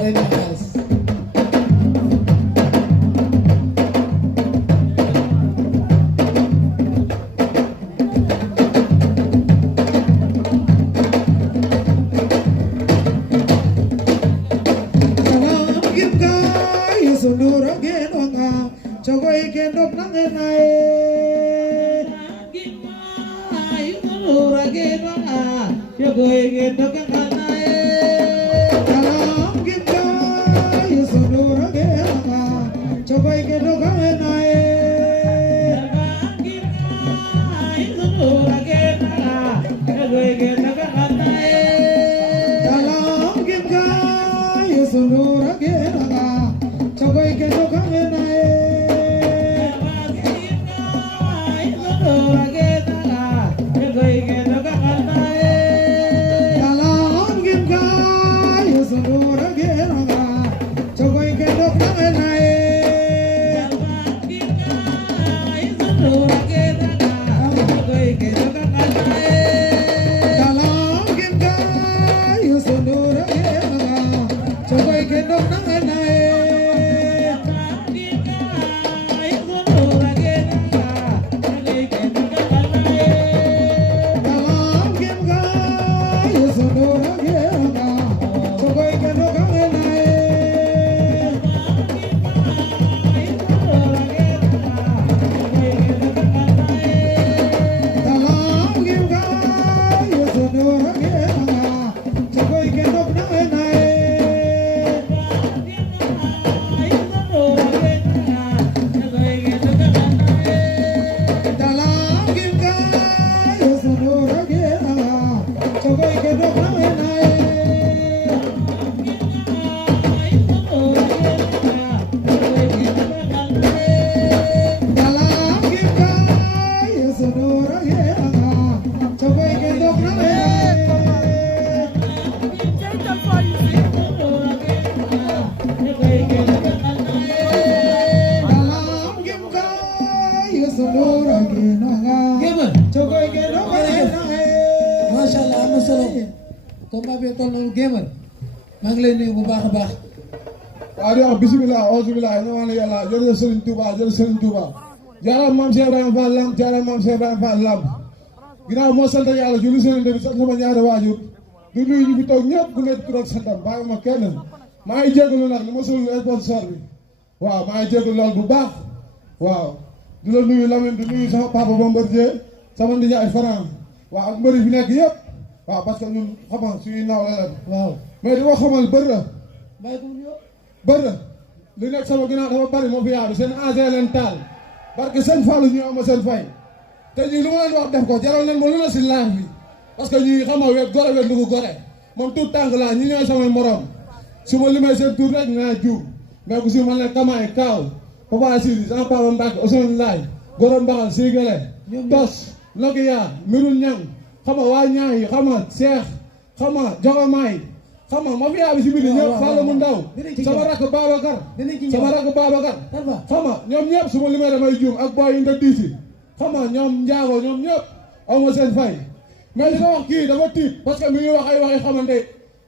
day neex xaalis maa ngi lay nuyu bu baax a baax. waaw di wax bisimilah auzubillah na wax ne yàlla jërëjëf Serigne Touba jërëjëf Serigne Touba jaaraam maam Cheikh Ibrahima Fall Lamb jaaraam maam Cheikh Ibrahima Fall Lamb ginnaaw moo sant yàlla julli Serigne bi sant sama ñaari waajur di nuyu ñu fi toog ñëpp ku nekk tur ak santam bàyyi ma kenn maa ngi jégalu nag li ma sul sponsor bi waaw maa ngi jégalu lool bu baax waaw di la nuyu Lamine di nuyu sama papa Bombardier sama ndijaay Franc waaw ak mbëri fi nekk yëpp waaw parce que ñun xam nga suñuy naaw la leen waaw mais di ko xamal bëri na bàyyi ko mu ñëw bëri na li nekk sama ginnaaw dafa bari moo fi yaatu seen engin leen taal parce que seen Fallou ñu am seen fay te ñii lu ma leen wax def ko jaral leen ma lu la si laaj bi parce que ñii xam nga wet gore wet lu ko gore moom tout tànk laa ñi ñooy samay morom su ma limee seen tur rek naa juum mais ku si man leen Kamaay Kaaw Papa Sidi Jean Paul Mbacke Ousseynou Laye Gorom Mbaxal Sigale Tos Nokia Mirul Ñang xam nga waa ñaayi xam nga Seex xam nga Jogomaay xam nga mafia bi si biir ñëpp Fallou mu ndaw sama rakk Babacar sama rakk Babacar xam nga ñoom ñëpp su ma limee damay juum ak boy yi nga diisi xam nga ñoom njaago ñoom ñëpp aw ma seen fay mais li nga wax kii dafa tiit parce que mi ngi wax ay waxi xamante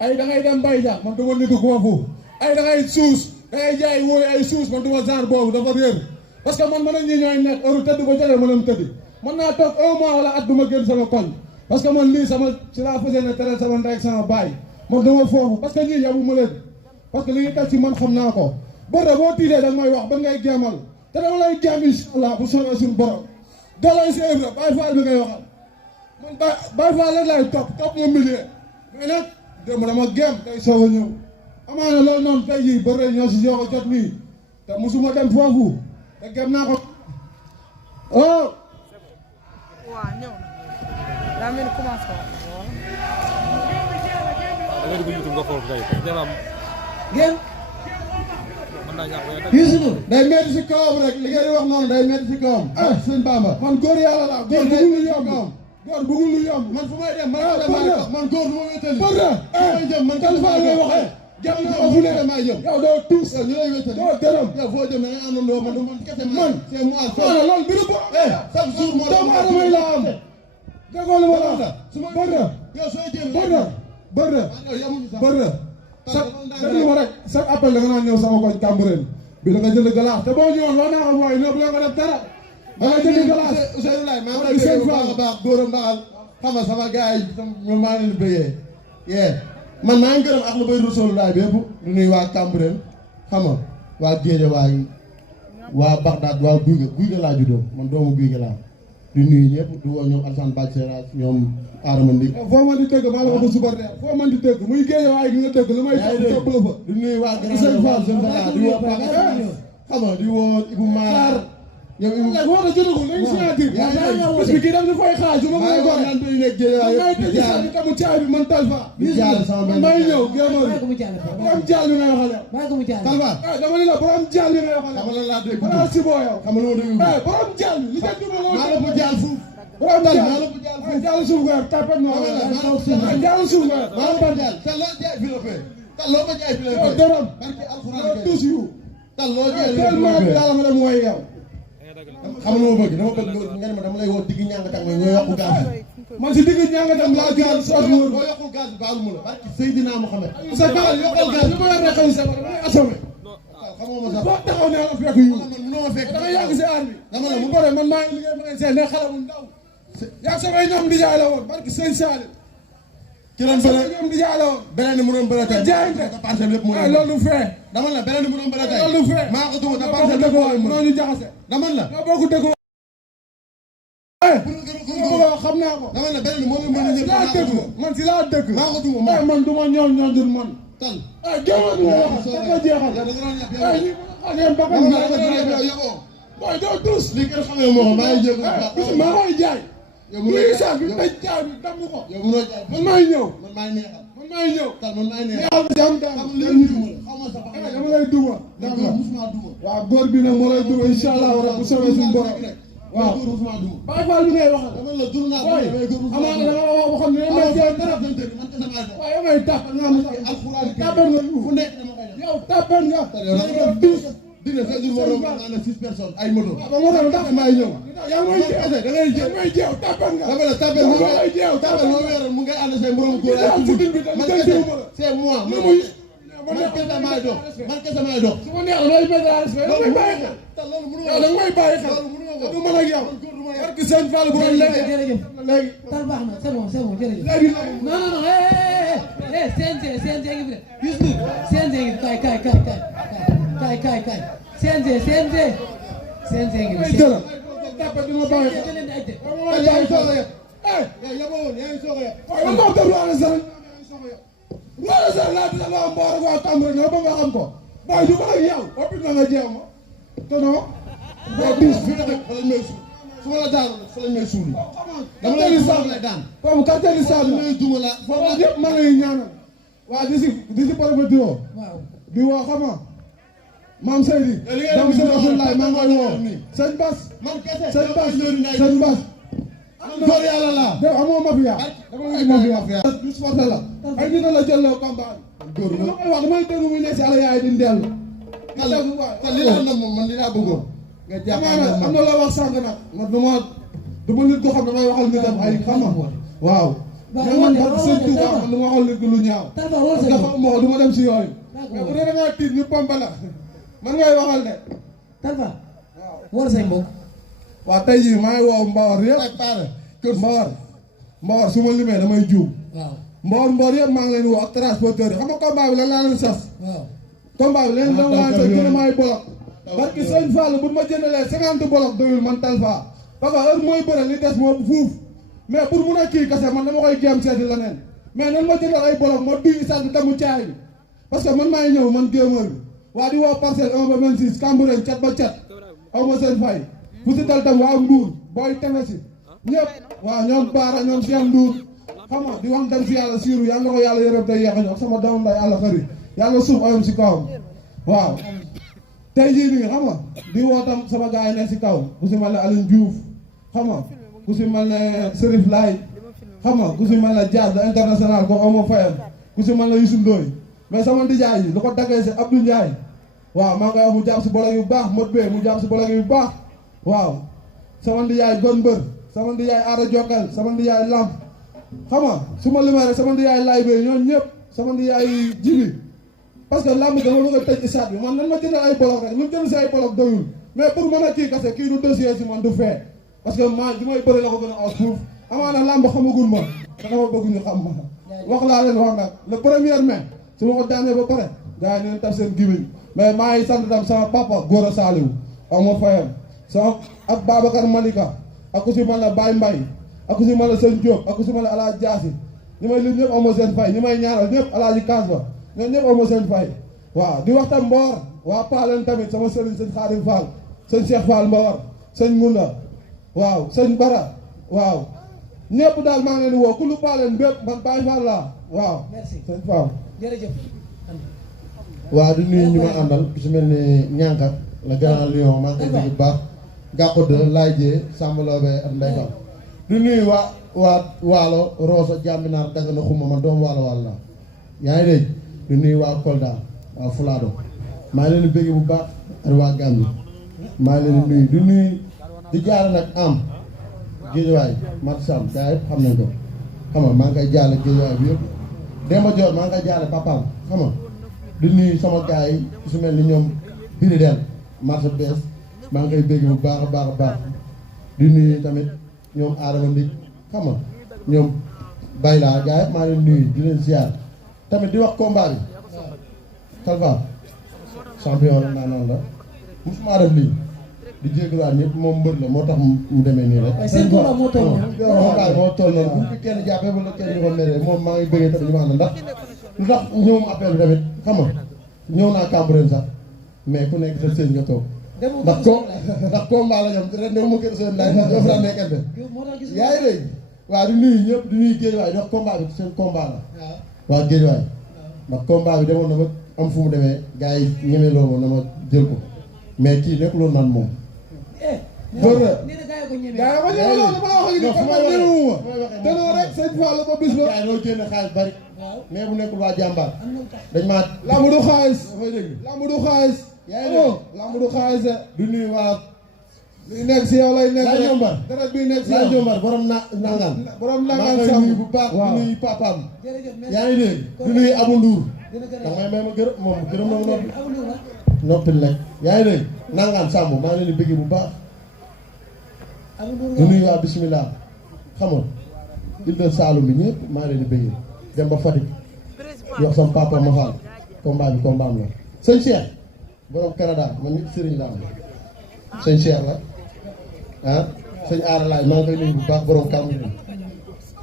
ay da ngay dem mbay ja man du ma nitu ku ma fu ay da ngay suus da ngay jaay wooyu ay suus man du ma genre boobu dafa réer parce que man mën a ñi ñooy nekk heure tëdd ba jëlee mënam tëddi mën naa toog 1 mois wala at du ma génn sama koñ parce que man lii sama ci laa faisee ne tere sama ndey ak sama baay man dama foofu parce que ñii yabu ma leen parce que li ñu teg ci man xam naa ko boo boo tiitee da nga may wax ba ngay gémmal te dama lay gémm incha allah bu soobee suñu borom dalay si Ibra Baye Fall bi ngay waxal man Baye Fall rek laay topp ma milieu mais nag démb dama gémm tey soog a ñëw amaana loolu noonu tey jii bëre ñoo si jox a jot nii te musuma dem foofu te gémm naa ko oh waaw ñëw na daa mel ni commencé da ngay dugg YouTube nga xool kay dina am ngeen mën naa ñàkk yow Youssou Ndour day metti si kawam rek li ngay wax noonu day metti si kawam ah sëñ Bamba man góor yàlla la góor bëggul lu yomb góor bëggul lu yomb man fu may dem man góor du ma wéttali may jëm man kalifa ngay waxee jëm na fu ne may jëm yow doo tuus ñu lay wéttali doo dërëm yow foo jëm da ngay àndandoo man du man kese man c'est moi loolu bi bo chaque jour moo doomu adama yi la am déggoo lu ma la su ma yow soo jëm bëri na déglu ma rek chaque appel da nga naan ñëw sama koñ Cambérène bi da nga jënd glace te boo ñëwoon wax naa ko mooy ñëw bu la nga def dara da nga jënd glace Ousseynou Laye maa ngi lay dégg bu baax a baax góoram ndaxal xam nga sama gars yi maa leen di bëggee yee man maa ngi gërëm ak lu bay Ousseynou Laye bi yëpp du nuyu waa Cambérène xam nga waa Guédiawaye waa Bagdad waa Guy ga laa juddoo man doomu Guy ga laa di nuyu ñëpp di woo ñoom Alassane Bacera ñoom Adama Ndik foo man di dëgg maa la ko supporter foo man di dëgg muy Guédiawaye gi nga dëgg lu may topp la fa di nuyu waa Grand Yoff jeune Dakar di woo Paka xam nga di woo Ibou Mar yow Ibou léegi woo na jotagul nañu signature parce que kii daf ñu koy xaaj su ma ko gore nan doy nekk Guédiawaye may tëj sax di tamu caay bi man Talfa di jaar sama benn may ñëw gémar borom jaal bi ngay waxal Talfa dama ni la borom jaal bi ngay waxal xam nga laa dégg xanaa si boo yow xam nga lu ma dégg borom jaal bi li tax duma loo maa la ko jaal fuuf borom maa jaal la ko jaal fuuf jaal suuf nga tapet no jaal suuf nga maa la ko jaal te loo jaay fi la fee te loo ma jaay fi la fee dërëm barke alxuraan loo tus yu te loo jaay tellement bi yàlla ma dem mooy yow xam nga lu ma bëgg dama bëgg nga ne ma dama lay woo digg ñàng tàng ñoo yokku gaz bi man si digg ñanga dem laa jaar soos wóor boo yokkul gaz bi baalu mu la barke Seydina Mohamed sa baal yokkal gaz li ma yor xëy sa damay assommé xam nga ma sax boo taxaw ne la fekk yu man mënoo ma fekk da nga yàgg si aar bi dama la mu mu bare man maa ngi liggéey ma ne seen ne xale bu ndaw yaa samay ñoom di jaay la woon barke sëñ Saali ki doon samay bëre ñoom di jaay la woon beneen ni mu doon bëre tey jaayante ko parcelle lépp mu waaye loolu fee dama la beneen ni mu doon bëre tey loolu fee maa ko duma ta ñoo bokk parcelle lépp dëkkuwaay mu mënoo ñu jaxase dama la ñoo bokk dëkkuwaay xam naa ko dama la beneen ni moo mën a ñëpp laa dëkk man si laa dëkk maa ko duma man du ma ñoom ñoo dul man tal géwél bi nga wax dafa jeexal da nga doon yàpp ñi ngeen bakkan yow nga da nga doon yàpp yow yow booy doo dus li kenn xamee moo maa ngi jéem maa koy jaay yow lii sax bi tëj jaay bi damm ko yow mënoo jaay man maay ñëw man maay neexal man maay ñëw tal man maay neexal yàlla jam daan xam li ñu duma xaw ma sax dama lay duma dama dama musuma duma waaw góor bi nag moo lay duma incha allah war bu soobee suñu borom waaw góor musuma duma Baye Fall bi ngay waxal dama la dur naa booy amaana da nga wax xam ne yow may jël dara man kese maay def waaye yow may tàpp nga mu alxuraan tàppal nga fu nekk dama koy def yow tàppal nga yow da dus dina sa jour waroon nga ne 6 personnes ay moto ba moo tax ndax maay ñëw yaa may jeew da ngay yaa may jeew tàppal nga dama la tabel moo lay jeew tabel moo weeroon mu ngay ànd say morom góor ay footing bi man dañ kese jël la c'est moi man kese maay dox man kese maay dox su ma neex damay mettre à respect damay bàyyi xel te loolu mënu yow da nga may bàyyi xel loolu mënu ko du mën ak yow parce que seen Fall bu léegi jërëjëf léegi tal baax na c'est bon jërëjëf léegi non non non CNG ngi fi de Youssou CNG ngi fi kaay CNG ngi may fi jëlal tàppe dina bàyyi xel leen di ajte ma bàyyi xel yow yaboon yaa ngi soog a yab waaye man maa déglu Alé Sall Alé Sall laa dina la am mboor ak waa Cambérène nga ba nga xam ko waaye du ma ak yow oppi na nga jeew ma te non boo bis fi nga dëkk fa lañ may suul su ma la daanu fa lañ may suul dama lay duma lay daan foofu quartier Sall la lay duma la foofu yëpp maa ngi lay ñaanal waa di si profité waaw di woo xam nga maam Seydi dam sëñ Abdoulaye maa ngi koy woo sëñ Bass man kese sëñ Bass sëñ Bass góor yàlla laa de amoo mafia dama ngi mafia du sporté la ay nit la jëlloo combat góor dama koy wax damay dégg muy ne si ala yaay di ndellu te li la nam moom man li laa bëggoon nga jàppale am na loo wax sànq nag man du ma nit ko xam damay waxal nitam ay xam nga waaw mais man parce que sëñ Touba man du ma waxal nit lu ñaaw tal baax wala parce que sa xam nga du ma dem si yooyu mais bu dee da ngaa tiit ñu pompe la man ngay waxal de tal baax wala say mbokk waaw tey jii maa ngi woo Mbawar yëpp kër Mbawar su ma limee damay juum waaw Mbawar yëpp maa ngi leen woo ak transporteur yi xam nga combat bi lan laa leen sas waaw combat bi leen dama laa sas jënd maay bolok parce que sëñ Fall bu ma jëndalee 50 bolok doyul man Talfa parce que heure mooy bëre li des moo fuuf mais pour mun a kii kase man dama koy jéem seeti leneen mais nan ma jëndal ay bolok ma duy isaat bi damu caay bi parce que man maay ñëw man gémeur bi waa di woo parcelle 1 ba 26 Cambérène cat ba cat aw ma seen fay fu si dal tam waa Mbour booy teme si ñëpp waaw ñoom Baara ñoom Cheikh Ndour xam nga di wax dem si yàlla siiru yàlla na ko yàlla yërëm day yeex a ñëw sama doom nday àlla xëri yàlla suuf ayam si kawam waaw tey jii nii xam nga di woo tam sama gars yi ne si kaw ku si mel ne Alioune Diouf xam nga ku si mel ne Serif Laye xam nga ku si mel ne Diaz de international ko amoo fayam ku si mel ne Youssou Ndoye mais sama ndijaay yi lu ko daggee si Abdou Ndiaye waaw maa ngi koy wax mu jàpp si bolog yu baax Modou Bey mu jàpp si bolog yu baax waaw sama ndijaay gon mbër sama ndijaay aada jokkal sama ndijaay lamp xam nga su ma limee rek sama ndijaay laay bay ñoom ñëpp sama ndijaay jibi parce que lamb dama bëgg a tëj stade bi man nan ma jëndal ay bolok rek lu mu jënd si ay bolok doyul mais pour mën a kii kase kii du dossier si man du fee parce que maa li may bëri la ko gën a aw suuf amaana lamb xamagul ma te dama bëgg ñu xam ma wax laa leen wax nag le premier mai su ma ko daanee ba pare gars yi neen taf seen gémmiñ mais maa ngi sant tam sama papa Gora Saliou aw ma fayam sama ak Babacar Malika ak ku si mel ne Baye Mbaye ak ku si mel ne Sëñ Diop ak ku si mel ne Alaaji Jaasi ñi may lim ñëpp amoo seen fay ñi may ñaanal ñëpp Alaaji Kaas ba ñoom ñëpp amoo seen fay waaw di waxtaan Mboor waa Paaleen tamit sama sëriñ sëñ Xaadim Fall sëñ Cheikh Fall Mbawar sëñ Ngunda waaw sëñ Bara waaw ñëpp daal maa ngi leen di woo ku lu Paaleen bépp man Baye Fall laa waaw merci sëñ Fall jërëjëf. waaw di nuyu ñu ma àndal ku si mel ni ñànkat la Grand Lion maa ngi koy nuyu bu baax gàqu de laay jee Samba Loobe ak Ndey Fall di nuyu waa Waalo Roso Jàmbinaar Dagana Xuma man doomu Waalo Waalo la yaa ngi dégg di nuyu waa Kolda waa Fulaado maa ngi leen di bëgg bu baax ak waa Gàmbi maa ngi leen di nuyu di nuyu di jaale nag am Géejawaay Mat Sam gaa yëpp xam nañ ko xam nga maa ngi koy jaale Géejawaay bi yëpp Demba Dior maa ngi koy jaale papaam xam nga di nuyu sama gars yi su mel ni ñoom biri del marché bees maa ngi koy bëgg bu baax a baax a baax di nuyu tamit ñoom Adama Ndik xam nga ñoom Bayla gars yi maa ngi leen nuyu di leen ziar tamit di wax combat bi Talfa champion la naanoon la musuma def lii di jégaluwaat ñëpp moom mbër la moo tax mu demee nii rek. waaye seen combat moo toll noonu. combat moo toll noonu bu fi kenn jàppee wala kenn ñu ko meree moom maa ngi bëggee tamit ñu ma ànd ndax lu tax ñëwum appel bi tamit xam nga ñëw naa Cambérène sax mais ku nekk sa sëñ nga toog ndax combat la ñoom ren de ma kër seen laaj ñoo fa nekkante yaa ngi dégg waaw di nuyu ñëpp di nuyu Géejawaay di wax combat bi seen combat la waaw Géejawaay ndax combat bi demoon na ba am fu mu demee gars yi ñeme loolu na ma jël ko mais kii nekk loolu naan moom bër la nee na gaa yi ko ñeme. gaa yi ma ñeme loolu dama wax ni comme man ñemewuma te loolu rek sëñ Fall ba bis ba gars yi noo génne xaalis bari waaw mais bu nekkul waa jàmbaar am na lu tax. dañ maa lamb du xaalis dafay dégg lamb du xaalis yaa ngi dégg lamb du xaalis de du nuyu waa li nekk si yow lay nekk Laay Jombar deret bi nekk si Laay yow Jombar borom nangaan borom maa nangaan ngi koy sam nuyu bu baax waaw di nuyu papaam jërëjëf merci. yaa ngi dégg di nuyu Abou Ndour dina gën a ndax may ma gërëm moom gërëm na ma noppi amul lu wax. noppi lekk yaa ngi dégg nangaan sàmm maa ngi leen di bëgg bu baax amul lu di nuyu waa bismillah xam nga Île de Saloum bi ñëpp maa ngi leen di bëgg dem ba Fatick yox sam papa ma faal combat bi combat am la sëñ Cheikh borom Canada man nit sëriñ la am sëñ Cheikh la ah sëñ Aara Laay maa ngi koy nuyu bu baax borom Cameroun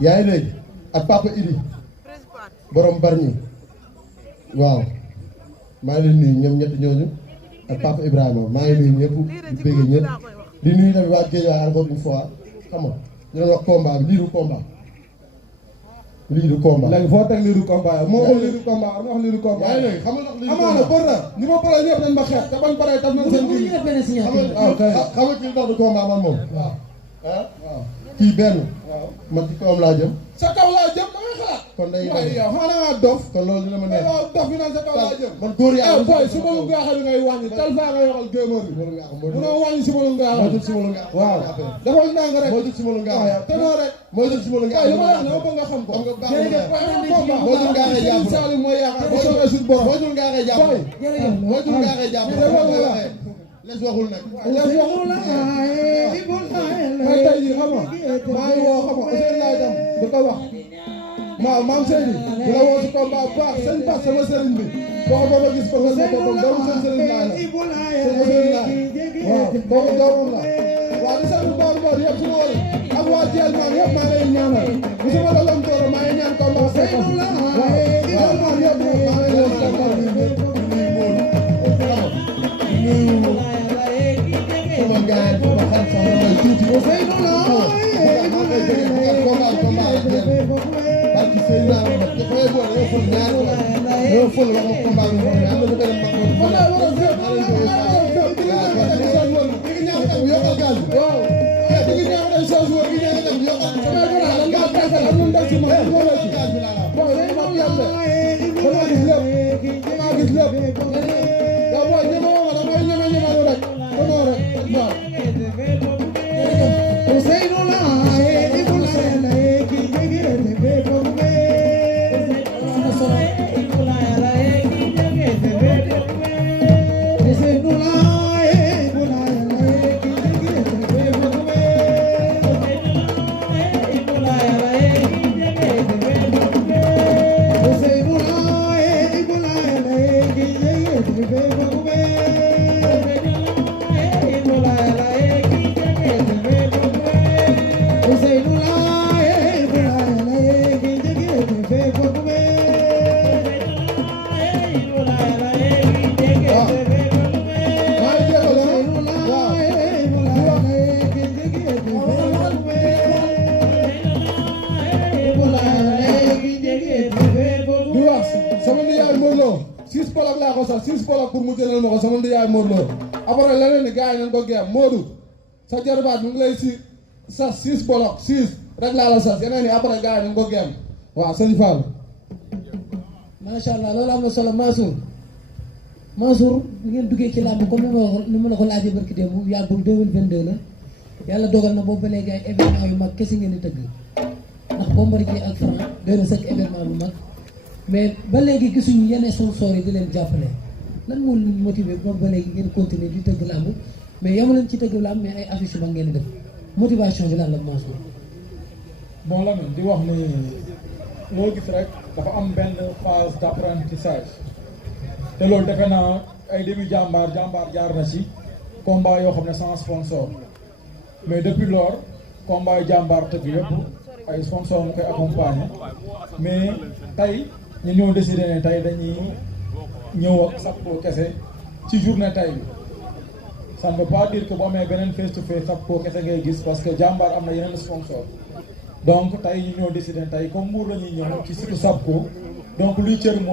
yaa ngi dégg ak papa Idi borom Bargny waaw maa ngi leen nuyu ñoom ñetti ñooñu ak papa Ibrahima maa ngi nuyu ñëpp di bëgg ñëpp di nuyu tamit waa Guédiawaye encore une fois xam nga ñu doon wax combat bi lii du combat lii du combat. léegi foo teg lii du combat yow moo wax lii du combat am na wax lii du combat yaa ngi dégg xam nga ndax lii du amaana combat bër la ñi ma bëree ñëpp dañ ma xeex te ban paree tam nañ seen mënuñu def benn xam signature. nga xam nga kii ndax du combat man moom waaw ah kii benn waaw man ci kawam laa jëm sa kaw laa jëm damay xalaat kon day waaye yow xanaa da ngaa dof kon loolu dina ma neex waaw dof bi naan sa kaw laa jëm man góor yaa eh boy suba lu ngaaxa bi ngay wàññi Talfa ngay waxal géemoor bi munoo wàññi suba lu ngaaxa moo jël si ma lu nga waaw defal ndànk rek moo jël si ma lu nga waaw yow te noo rek moo jël si ma lu nga waaye li ma wax ne ma bëgg nga xam ko xam nga baax jërëjëf na kontaan nañ ci combat yow. moo jël ngaa ngay jàpp Salim mooy yaakaar boo soobee suñu borom moo jël ngaa ngay jàpp boy jërëjëf. moo jël ngaa ngay jàpp mais mooy loolu la waxee les waxul nag may tey jii xam nga maa ngi woo xam nga Ousseynou Laye tam di ko wax maam Seydi di la woo si combat bu baax sëñ Bass sama sëriñ bi boo ko bëgg a gis ko nga sa boppam doomu seen sëriñ Laye la sëñ Ousseynou Laye waaw kooku doomam la waaw di sant baax baax yëpp su ma wala ak waa Thiel maan yëpp maa ngi leen ñaanal bu sama la lam tooro maa ngi ñaan combat fekk waaw Thiel maan yëpp maa ngi leen combat bi sama gars yi sama xarit sama mooy tuuti barki sëy naa la nag dafay boole yow fël ñaari yow fël wax ma combat bi moom am na lu gën a yokkal gaal bi waaw di ngi ñaax day soos wóor gi ñaax dem yokkal samay bu naa lan ngaa tàggal am lu ndaw si man moo la ci bon léegi moom yàlla damaa gis lépp damaa gis lépp yow booy ñeme woo ma damay ñeme ñeme rek damoo rek waaw 6 bolok laa ko sax 6 bolok pour mu jëlal ma ko sama ndiyaay Modou Lo après leneen ni gars yi nañ ko geem Modou sa jarbaat mu ngi lay sax 6 bolok 6 rek laa la sax yeneen ni après gars yi nañ ko geem waaw sëñ Fall. macha allah loolu am na solo Mansour bi ngeen duggee ci làmb comme ni ma la ko laajee barki démb yàggul 2022 la yàlla dogal na boobu ba léegi ay événement yu mag kese ngeen di tëgg ndax Bombardier ak Franc doy na sëkk événement bu mag mais ba léegi gisuñu yenn sponsors yi di leen jàppale lan moo leen motiver boobu ba léegi ngeen continuer di tëgg làmb mais yamu leen ci tëgg làmb mais ay affiche mag ngeen di def motivation bi lan la Mansour. bon la di wax ni loo gis rek dafa am benn phase d'apprentissage te loolu defe naa ay début jàmbaar jaar na ci combat yoo xam ne sans sponsor mais depuis lors combat yu jàmbaar tëgg yëpp ay sponsor ñu koy accompagner mais tey ñu ñoo décidé ne tey dañuy ñëw ak Sappo kese ci journée tey bi ça ne veut pas dire que bu amee beneen face to face Sappo kese ngay gis parce que jàmbaar am na yeneen sponsor donc tey ñu ñoo décidé tey comme Mbour la ñuy ñëw ci surtout Sappo donc luy cër mooy